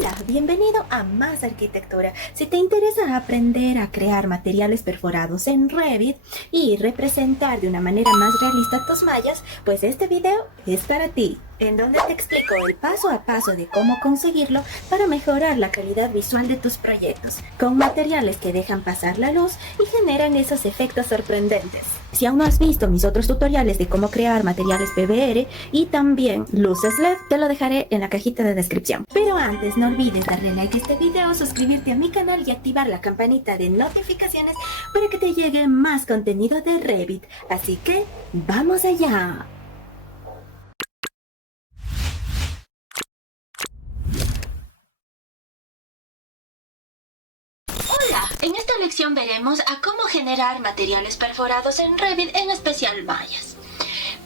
Hola, bienvenido a Más Arquitectura. Si te interesa aprender a crear materiales perforados en Revit y representar de una manera más realista tus mallas, pues este video es para ti, en donde te explico el paso a paso de cómo conseguirlo para mejorar la calidad visual de tus proyectos, con materiales que dejan pasar la luz y generan esos efectos sorprendentes. Si aún no has visto mis otros tutoriales de cómo crear materiales PBR y también luces LED, te lo dejaré en la cajita de descripción. Pero antes, no olvides darle like a este video, suscribirte a mi canal y activar la campanita de notificaciones para que te llegue más contenido de Revit. Así que, ¡vamos allá! Hola, en esta lección veremos a cómo generar materiales perforados en Revit, en especial mallas.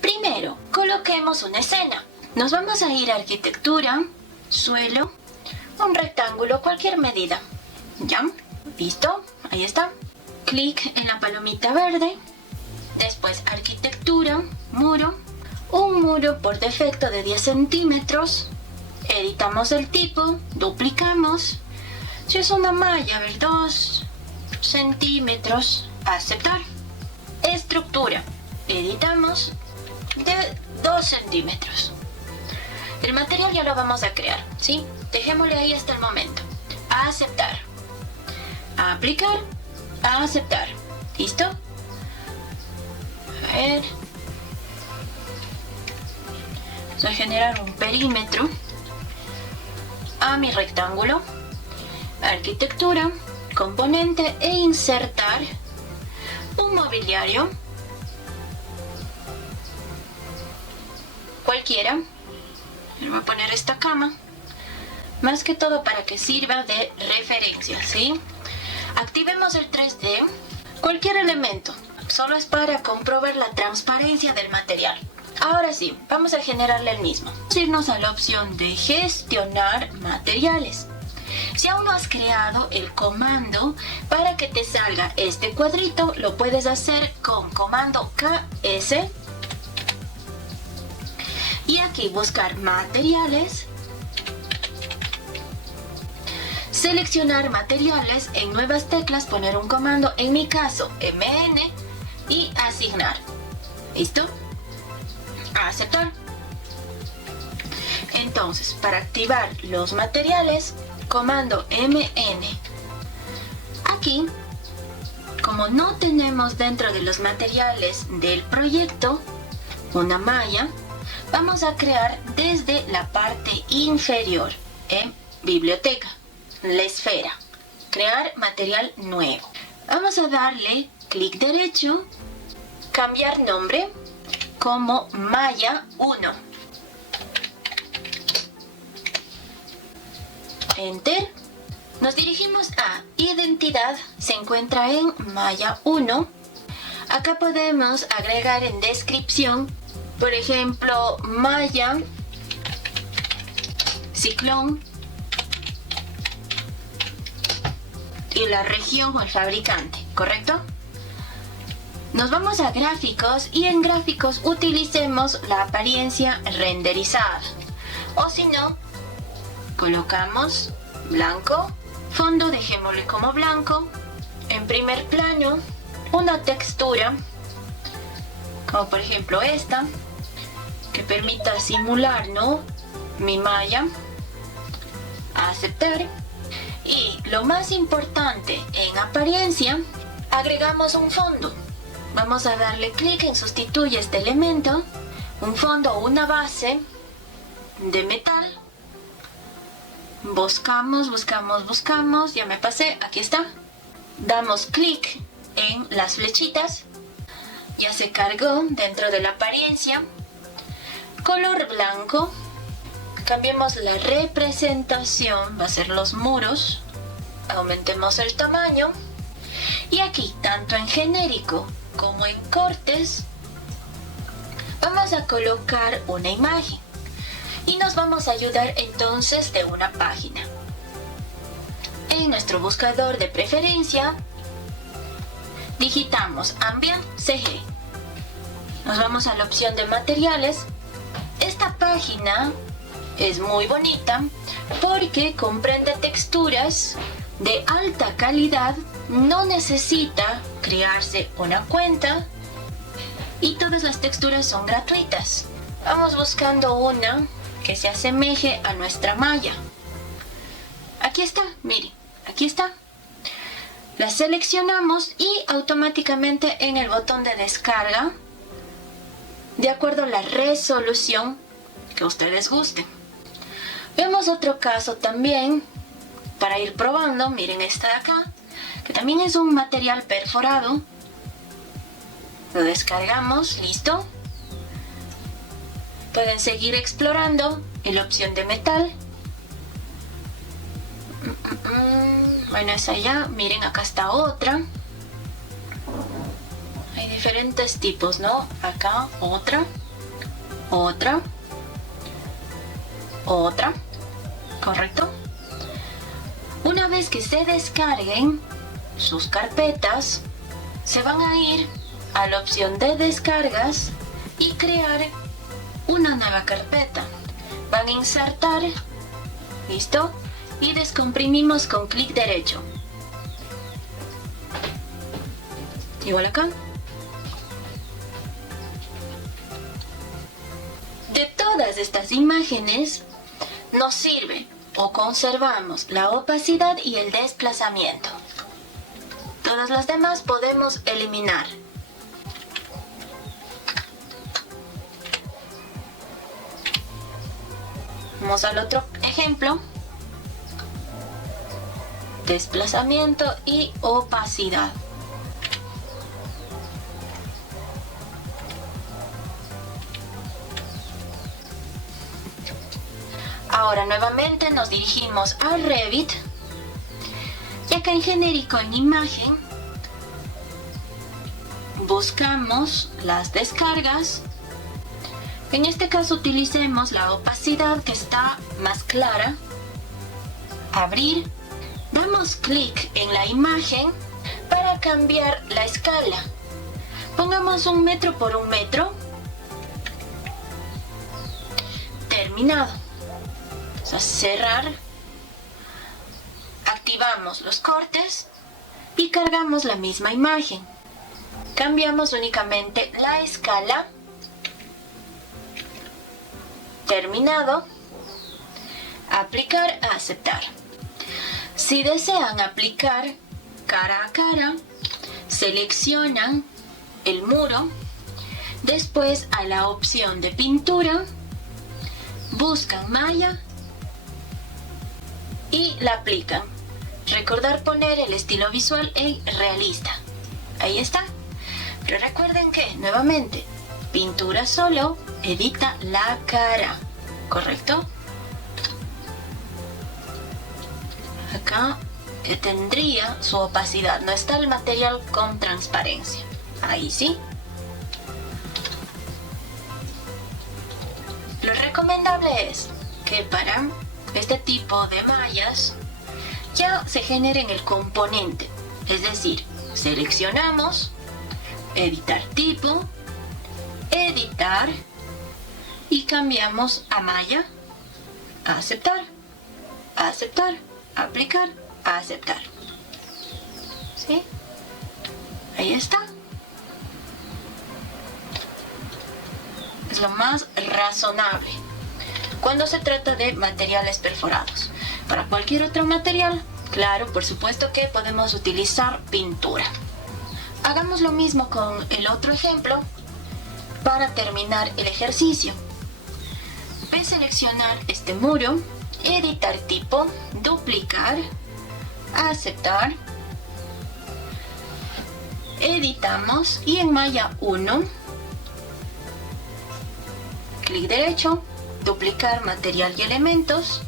Primero, coloquemos una escena. Nos vamos a ir a arquitectura, suelo, un rectángulo, cualquier medida. ¿Ya? ¿Listo? Ahí está. Clic en la palomita verde. Después arquitectura, muro. Un muro por defecto de 10 centímetros. Editamos el tipo, duplicamos. Si es una malla, a ver, 2 centímetros, aceptar. Estructura, editamos de 2 centímetros. El material ya lo vamos a crear, ¿sí? Dejémosle ahí hasta el momento. Aceptar. Aplicar. Aceptar. ¿Listo? A ver. Vamos a generar un perímetro a mi rectángulo. Arquitectura, componente e insertar un mobiliario cualquiera. Voy a poner esta cama más que todo para que sirva de referencia, ¿sí? Activemos el 3D. Cualquier elemento, solo es para comprobar la transparencia del material. Ahora sí, vamos a generarle el mismo. Vamos a irnos a la opción de gestionar materiales. Si aún no has creado el comando para que te salga este cuadrito, lo puedes hacer con comando KS. Y aquí buscar materiales. Seleccionar materiales, en nuevas teclas poner un comando, en mi caso MN, y asignar. ¿Listo? Aceptar. Entonces, para activar los materiales, comando MN. Aquí, como no tenemos dentro de los materiales del proyecto una malla, vamos a crear desde la parte inferior en biblioteca, la esfera, crear material nuevo. Vamos a darle clic derecho, cambiar nombre como malla 1. Enter. Nos dirigimos a identidad, se encuentra en malla 1. Acá podemos agregar en descripción, por ejemplo, malla ciclón y la región o el fabricante, ¿correcto? Nos vamos a gráficos y en gráficos utilicemos la apariencia renderizada, o si no, colocamos blanco, fondo dejémosle como blanco, en primer plano una textura como por ejemplo esta que permita simular, ¿no?, mi malla. Aceptar. Y lo más importante, en apariencia agregamos un fondo. Vamos a darle clic en sustituye este elemento, un fondo o una base de metal. Buscamos, ya me pasé, aquí está. Damos clic en las flechitas, ya se cargó dentro de la apariencia. Color blanco, cambiemos la representación, va a ser los muros, aumentemos el tamaño. Y aquí, tanto en genérico como en cortes, vamos a colocar una imagen. Y nos vamos a ayudar entonces de una página. En nuestro buscador de preferencia, digitamos Ambient CG. Nos vamos a la opción de materiales. Esta página es muy bonita porque comprende texturas de alta calidad, no necesita crearse una cuenta y todas las texturas son gratuitas. Vamos buscando una que se asemeje a nuestra malla. Aquí está, miren, aquí está. La seleccionamos y automáticamente en el botón de descarga, de acuerdo a la resolución que ustedes gusten. Vemos otro caso también para ir probando. Miren esta de acá, que también es un material perforado. Lo descargamos, listo. Pueden seguir explorando en la opción de metal. Bueno, esa ya. Miren, acá está otra. Hay diferentes tipos, ¿no? Acá otra, otra, otra, ¿correcto? Una vez que se descarguen sus carpetas, se van a ir a la opción de descargas y crear una nueva carpeta. Van a insertar, ¿listo? Y descomprimimos con clic derecho. Igual acá. De todas estas imágenes nos sirve o conservamos la opacidad y el desplazamiento. Todas las demás podemos eliminar. Vamos al otro ejemplo. Desplazamiento y opacidad. Ahora nuevamente nos dirigimos a Revit y acá en genérico en imagen buscamos las descargas. En este caso utilicemos la opacidad que está más clara. Abrir. Damos clic en la imagen para cambiar la escala. Pongamos 1 metro por 1 metro. Terminado. Vamos a cerrar. Activamos los cortes y cargamos la misma imagen. Cambiamos únicamente la escala. Terminado. Aplicar, aceptar. Si desean aplicar cara a cara, seleccionan el muro, después a la opción de pintura, buscan malla y la aplican. Recordar poner el estilo visual en realista. Ahí está. Pero recuerden que, nuevamente, pintura solo edita la cara, ¿correcto? Acá tendría su opacidad, no está el material con transparencia. Ahí sí. Lo recomendable es que para este tipo de mallas ya se genere en el componente. Es decir, seleccionamos, editar tipo, editar y cambiamos a malla, aceptar, aceptar. Aplicar, aceptar. ¿Sí? Ahí está. Es lo más razonable cuando se trata de materiales perforados. Para cualquier otro material, claro, por supuesto que podemos utilizar pintura. Hagamos lo mismo con el otro ejemplo para terminar el ejercicio. Voy a seleccionar este muro. Editar tipo, duplicar, aceptar, editamos y en malla 1, clic derecho, duplicar material y elementos,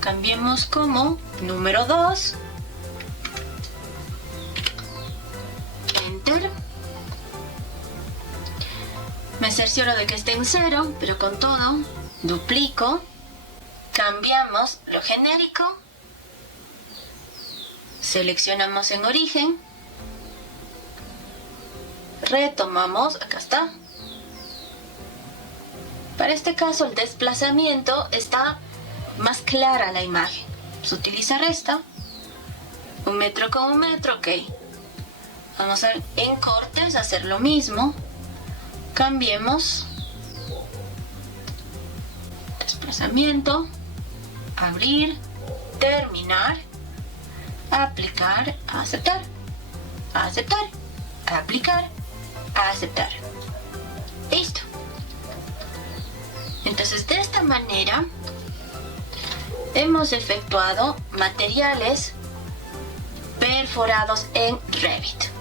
cambiemos como número 2, enter. Me cercioro de que esté en 0, pero con todo, duplico, cambiamos lo genérico, seleccionamos en origen, retomamos, acá está, Para este caso el desplazamiento está más clara la imagen. Se utiliza resta. 1 metro con 1 metro, ok. Vamos a en cortes hacer lo mismo. Cambiemos. Desplazamiento. Abrir. Terminar. Aplicar. Aceptar. Aceptar. Aplicar. Aceptar. Listo. Entonces, de esta manera hemos efectuado materiales perforados en Revit.